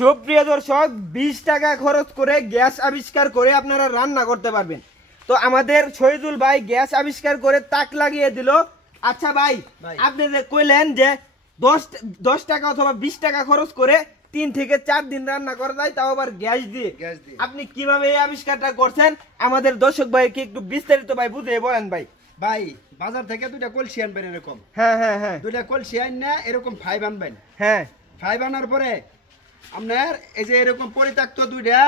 সুপ্রিয় দর্শক 20 টাকা খরচ করে গ্যাস আবিষ্কার করে আপনারা রান্না করতে পারবেন। তো আমাদের শহীদুল ভাই গ্যাস আবিষ্কার করে তাক লাগিয়ে দিল। আচ্ছা ভাই, আপনি যে কইলেন যে 10 টাকা অথবা 20 টাকা খরচ করে 3 থেকে 4 দিন রান্না করা যায়, তাও আবার গ্যাস দিয়ে। আপনি কিভাবে এই আবিষ্কারটা করছেন আমাদের দর্শক ভাইকে একটু বিস্তারিত ভাই বুঝিয়ে বলেন ভাই। ভাই বাজার থেকে দুইটা কলসি আনবেন এরকম। হ্যাঁ হ্যাঁ হ্যাঁ, দুইটা কলসি আননা এরকম 5 আনবেন। হ্যাঁ 5 আনার পরে আপনার এই যে এরকম পরিত্যক্ত দুইটা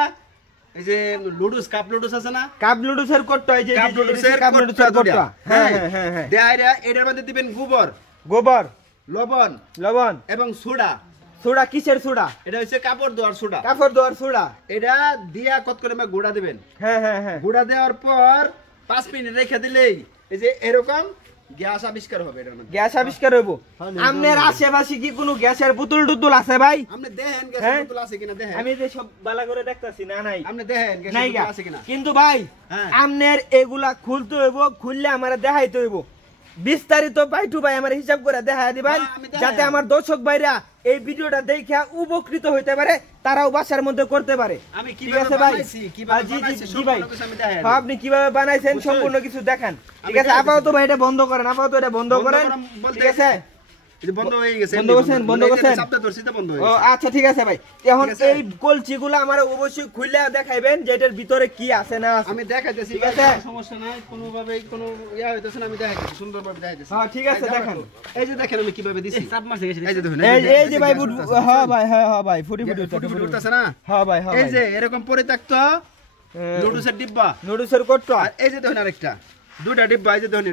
এই যে লুডুস কাপ লুডুস আছে না, কাপ লুডুসের কোটটা, এই যে কাপ লুডুসের কোটটা। হ্যাঁ হ্যাঁ হ্যাঁ, দেয়াইরা এটার মধ্যে দিবেন গোবর, লবণ এবং সোডা। সোডা কিসের সোডা? এটা হচ্ছে কাপড় ধোয়ার সোডা। কাপড় ধোয়ার সোডা। এটা দিয়া কত করে গুঁড়া দিবেন। হ্যাঁ হ্যাঁ হ্যাঁ, গুঁড়া দেওয়ার পর 5 মিনিট রেখে দিলেই এই যে এরকম গ্যাস আবিষ্কার হবে। এটার মধ্যে গ্যাস আবিষ্কার হইব। আপনার আশেপাশে কি কোনো গ্যাসের বোতল টুতুল আছে ভাই? আপনি দেখেন গ্যাসের বোতল আছে কিনা দেখেন। আমি যে সব বালা করে দেখতাছি, না নাই। আপনি দেখেন গ্যাসের বোতল আছে কিনা। কিন্তু ভাই আপনার এগুলা খুলতে হইব, খুললে আমারে দেখাইতে হইব বিস্তারিত। ভাই টু ভাই আমার হিসাব করে দেখায় দিবেন, যাতে আমার দর্শক ভাইরা এই ভিডিওটা দেখে উপকৃত হইতে পারে, তারাও বাসার মধ্যে করতে পারে। আমি কিভাবে বানাইছি, কিভাবে বানাইছি সম্পূর্ণ কিছু আমি দেখাই। আপনি কিভাবে বানাইছেন সম্পূর্ণ কিছু দেখান। ঠিক আছে, আপাতত ভাই এটা বন্ধ করেন, আপাতত এটা বন্ধ করেন। ঠিক আছে, এটা বন্ধ হয়ে গেছে। বন্ধ করছেন। চাপটা ধরছি তো বন্ধ হয়ে ও গেছে। আচ্ছা ঠিক আছে ভাই। এখন এই কলচিগুলো আমার অবশ্যই খুলে দেখাইবেন যে এটার ভিতরে কি আছে না আছে। আমি দেখাইতেছি, ঠিক আছে, সমস্যা নাই, কোনো ভাবে কোনো ইয়া হইতেছে না, আমি দেখাইতেছি সুন্দরভাবে দেখাইতেছি। হ্যাঁ ঠিক আছে, দেখেন। এই যে দেখেন আমি কিভাবে দিছি। চাপ মারছে গেছে। এই যে দেখুন, এই যে ভাই, হ্যাঁ ভাই, হ্যাঁ ভাই, ফুটি উঠতেছে না। হ্যাঁ ভাই, হ্যাঁ এই যে এরকম পরিত্যক্ত নুডলসের ডিব্বা, নুডলসের কোটটা। আর এই যে দেখুন আরেকটা দুইটা ডিব্বা, এই যে দেখুন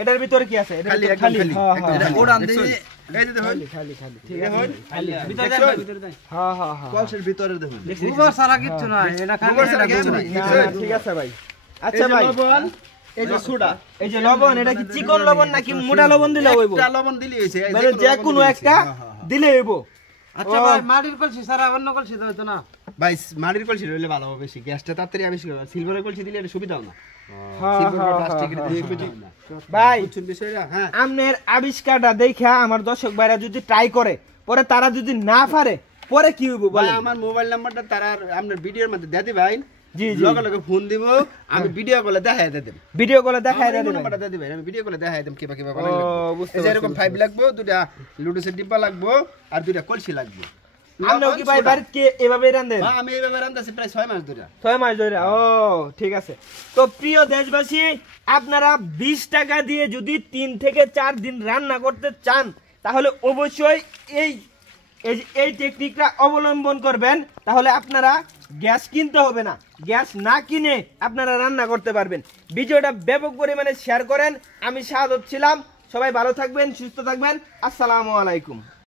এটার ভিতরে কি আছে? এটা খালি খালি। এটা ওড়ান দিয়ে এই যে দেখুন খালি। ঠিক দেখুন আছে, ভিতরে দেন, ভিতরে দেন। হ্যাঁ হ্যাঁ হ্যাঁ, কলসের ভিতরে দেখুন গোবর সারা কিচ্ছু নাই, এটা খালি গোবর ছাড়া কিছু নাই। ঠিক আছে ভাই। আচ্ছা ভাই, লবণ, এই যে সোডা, এই যে লবণ, এটা কি চিকন লবণ নাকি মোটা লবণ দিলে হইব? একটা লবণ দিলেই হইছে। মানে যে কোনো একটা দিলে হইব। আচ্ছা ভাই, মাটির কলসি সারা অন্য কলসি দাও তো না ভাই, মাটির কলসি হইলে ভালো হবে, বেশি গ্যাসটা তাড়াতাড়ি আবিষ্কার হবে। সিলভারের কলসি দিলে এটা সুবিধা না। সিলভার প্লাস্টিকের দিলে সুবিধা না ভাই। বুঝছেন বিষয়টা? হ্যাঁ, আপনার আবিষ্কারটা দেখা আমার দর্শক ভাইরা যদি ট্রাই করে, পরে তারা যদি না পারে, পরে কি হইব ভাই বলেন? আমার মোবাইল নাম্বারটা তারা আপনার ভিডিওর মধ্যে দিয়ে দিবেন। জি জি, লগে লগে ফোন দিব, আমি ভিডিও কলে দেখাই দেব। ভিডিও কলে দেখায় দেন। নাম্বারটা দিয়ে দিবেন, আমি ভিডিও কলে দেখাই দেব কিভাবে কিভাবে ও বানাইলে। বুঝতে এই যে এরকম পারছি। 5 লাগবে, দুইটা লুডুসের ডিব্বা লাগবে, আর দুইটা কলসি লাগবে। আপনিও কি ভাই বাড়িতে এভাবে রান্ধেন? হ্যাঁ, আমি এইভাবে রান্দাছি প্রায় 6 মাস ধরে। 6 মাস ধরে। ও ঠিক আছে। তো প্রিয় দেশবাসী, আপনারা 20 টাকা দিয়ে যদি 3 থেকে 4 দিন রান্না করতে চান, তাহলে অবশ্যই এই টেকনিকটা অবলম্বন করবেন। তাহলে আপনারা গ্যাস কিনতে হবে না, গ্যাস না কিনে আপনারা রান্না করতে পারবেন। ভিডিওটা ব্যাপক পরিমাণে শেয়ার করেন। আমি শাহাদত ছিলাম। সবাই ভালো থাকবেন, সুস্থ থাকবেন। আসসালামু আলাইকুম।